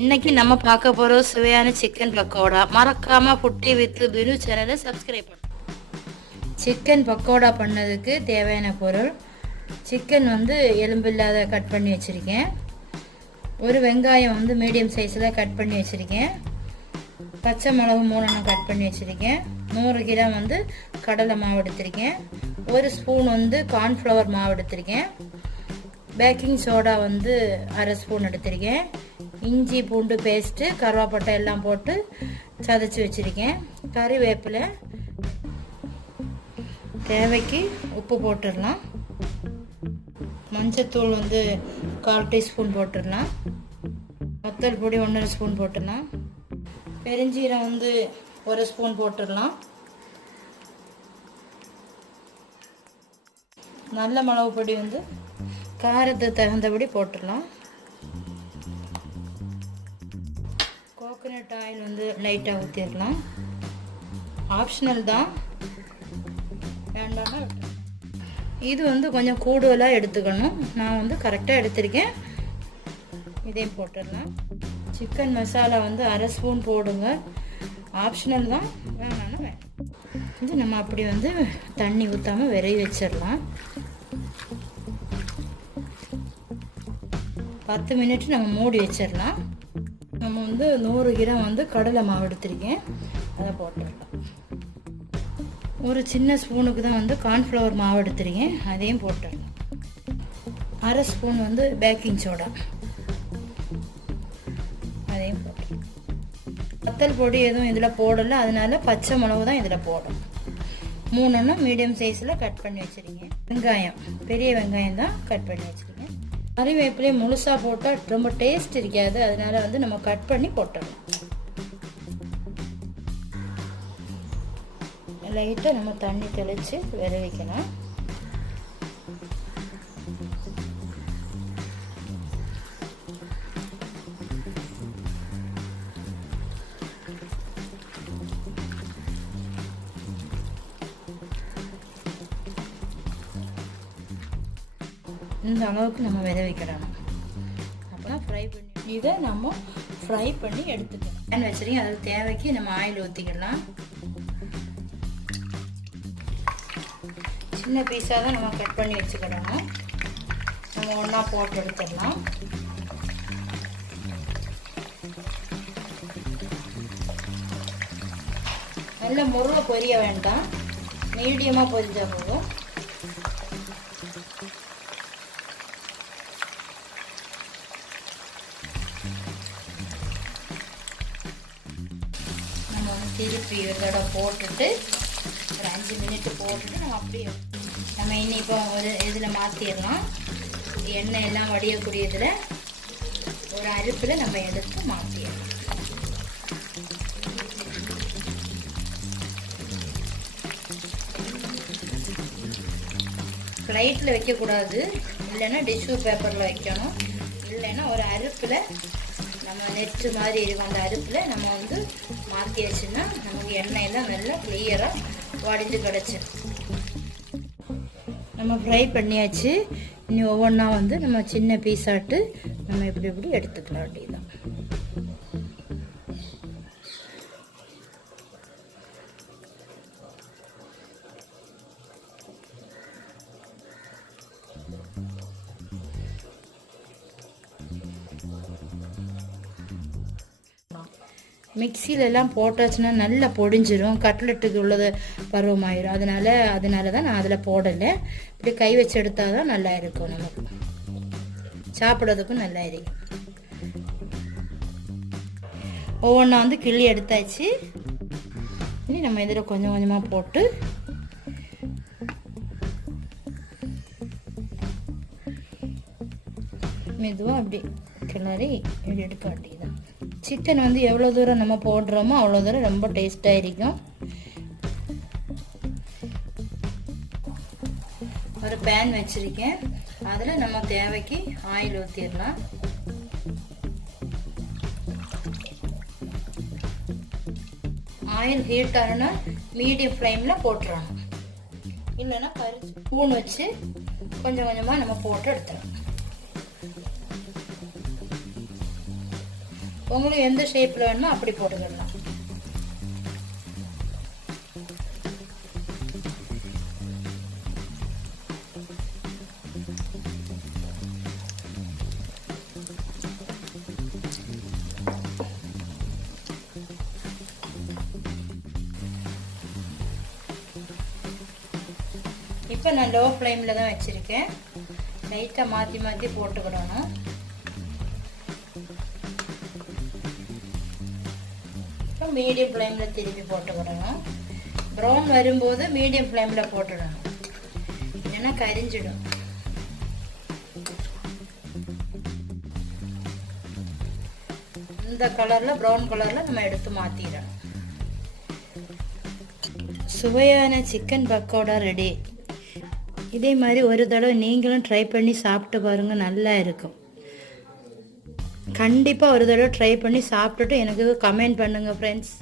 இன்னைக்கு நம்ம பார்க்க போகிற சுவையான சிக்கன் பக்கோடா. மறக்காமல் ஃபுட்டி வித் பினு சேனலை சப்ஸ்கிரைப் பண்ணுங்க. சிக்கன் பக்கோடா பண்ணதுக்கு தேவையான பொருள்: சிக்கன் வந்து எலும்பு இல்லாத கட் பண்ணி வச்சுருக்கேன். ஒரு வெங்காயம் வந்து மீடியம் சைஸில் கட் பண்ணி வச்சுருக்கேன். பச்சை மிளகு 3 கட் பண்ணி வச்சுருக்கேன். 100 கிராம் வந்து கடலை மாவு எடுத்திருக்கேன். 1 ஸ்பூன் வந்து கார்ன்ஃப்ளவர் மாவு எடுத்திருக்கேன். பேக்கிங் சோடா வந்து 1/2 ஸ்பூன் எடுத்திருக்கேன். இஞ்சி பூண்டு பேஸ்ட்டு, கருவேப்பட்டை எல்லாம் போட்டு சதைச்சி வச்சுருக்கேன். கறிவேப்பிலை, தேவைக்கு உப்பு போட்டுடலாம். மஞ்சத்தூள் வந்து 1/4 டீஸ்பூன் போட்டுடலாம். வத்தல் பொடி 1 ஸ்பூன் போட்டுடலாம். பெருஞ்சீரம் வந்து 1 ஸ்பூன் போட்டுடலாம். நல்ல மிளகு பொடி வந்து காரத்துக்கு தகுந்தபடி போட்டுடலாம். கோகோனட் ஆயில் வந்து லைட்டாக ஊற்றிடலாம். ஆப்ஷனல் தான், வேண்டாம்னா. இது வந்து கொஞ்சம் கூடுதலாக எடுத்துக்கணும். நான் வந்து கரெக்டாக எடுத்திருக்கேன். இதையும் போட்டுடலாம். சிக்கன் மசாலா வந்து 1/2 ஸ்பூன் போடுங்க. ஆப்ஷனல் தான், வேணாம்னா வேணும். இது நம்ம அப்படி வந்து தண்ணி ஊற்றாமல் விரைவி வச்சிடலாம். 10 மினிட் நம்ம மூடி வச்சிடலாம். நம்ம வந்து 100 கிராம் வந்து கடலை மாவு எடுத்திருக்கேன், அதை போட்டுடலாம். ஒரு சின்ன ஸ்பூனுக்கு தான் வந்து கார்ன்ஃப்ளவர் மாவு எடுத்திருக்கேன், அதையும் போட்டுடலாம். 1/2 ஸ்பூன் வந்து பேக்கிங் சோடா, அதையும் போட்டுடலாம். வத்தல் பொடி எதுவும் இதில் போடலை, அதனால பச்சை மிளகு தான் இதில் போடும். 3 மீடியம் சைஸில் கட் பண்ணி வச்சுருக்கேன். வெங்காயம், பெரிய வெங்காயம் தான் கட் பண்ணி வச்சுருக்கேன். கறிவேப்பிலையும் முழுசாக போட்டால் ரொம்ப டேஸ்ட் இருக்காது, அதனால வந்து நம்ம கட் பண்ணி போட்டுடலாம். லைட்டாக நம்ம தண்ணி தெளித்து வேக வைக்கணும். இந்த அளவுக்கு நம்ம வித வைக்கணும். அப்போனா ஃப்ரை பண்ணி இதை நம்ம ஃப்ரை பண்ணி எடுத்துக்கலாம். பேன் வச்சுருக்கேன், அதில் தேவைக்கு நம்ம ஆயில் ஊற்றிக்கலாம். சின்ன பீஸாக தான் நம்ம கட் பண்ணி வச்சுக்கிடணும். நம்ம ஒன்றா போட்டு எடுத்துடலாம். நல்ல முருகை பொரிய வேண்டாம், மீடியமாக பொரிஞ்சால் போதும். திருப்பி ஒரு தடவை போட்டுட்டு ஒரு 5 மினிட் போட்டுட்டு நம்ம அப்படியே நம்ம இன்னும் இப்போ ஒரு இதில் மாற்றிடலாம். எண்ணெய் எல்லாம் வடியக்கூடியதில் ஒரு அடுப்பில் நம்ம எடுத்து மாற்றிடலாம். ஃப்ளைட்டில் வைக்கக்கூடாது, இல்லைன்னா டிஷ்யூ பேப்பரில் வைக்கணும். இல்லைன்னா ஒரு அடுப்பில் நம்ம நெட்டு மாதிரி இருக்கும், அந்த அடுப்பில் நம்ம வந்து மாற்றி வச்சுன்னா நமக்கு எண்ணெயெல்லாம் நல்லா கிளியராக வடிஞ்சு கிடச்சி. நம்ம ஃப்ரை பண்ணியாச்சு. இனி ஒவ்வொன்றா வந்து நம்ம சின்ன பீஸாட்டு நம்ம இப்படி எடுத்துக்கலாம். அப்படிதான். மிக்சிலெல்லாம் போட்டாச்சுன்னா நல்லா பொடிஞ்சிரும், கட்லெட்டுக்கு உள்ளது பருவமாயிரும். அதனால தான் நான் அதில் போடலை. இப்படி கை வச்சு எடுத்தால் தான் நல்லா இருக்கும், நமக்கு சாப்பிட்றதுக்கும் நல்லா இருக்கும். ஒவ்வொன்றா வந்து கிள்ளி எடுத்தாச்சு. இனி நம்ம இதில் கொஞ்சம் கொஞ்சமாக போட்டு மெதுவாக அப்படி கிளறி இப்படி எடுக்க வேண்டியதுதான். சிக்கன் வந்து எவ்வளோ தூரம் நம்ம போடுறோமோ அவ்வளோ தூரம் ரொம்ப டேஸ்ட்டாக இருக்கும். ஒரு பேன் வச்சுருக்கேன், அதில் நம்ம தேவைக்கு ஆயில் ஊற்றிடலாம். ஆயில் ஹீட் ஆனா மீடியம் ஃப்ளேமில் போட்டுறோம். இல்லைன்னா ஸ்பூன் வச்சு கொஞ்சம் கொஞ்சமாக நம்ம போட்டு எடுத்துடலாம். உங்களுக்கு எந்த ஷேப்பில் வேணுமோ அப்படி போட்டுக்கலாம். இப்போ நான் லோ ஃப்ளேமில் தான் வச்சுருக்கேன். லைட்டாக மாற்றி மாற்றி போட்டுக்கிடணும். இப்போ மீடியம் ஃப்ளேமில் திருப்பி போட்டுக்கிடணும். ப்ரௌன் வரும்போது மீடியம் ஃப்ளேமில் போட்டுடணும், இல்லைன்னா கரிஞ்சிடும். இந்த கலரில் ப்ரௌன் கலரில் நம்ம எடுத்து மாற்றிடணும். சுவையான சிக்கன் பக்கோடா ரெடி. இதே மாதிரி ஒரு தடவை நீங்களும் ட்ரை பண்ணி சாப்பிட்டு பாருங்கள், நல்லா இருக்கும். கண்டிப்பாக ஒரு தடவை ட்ரை பண்ணி சாப்பிட்டுட்டு எனக்கு கமெண்ட் பண்ணுங்கள் ஃப்ரெண்ட்ஸ்.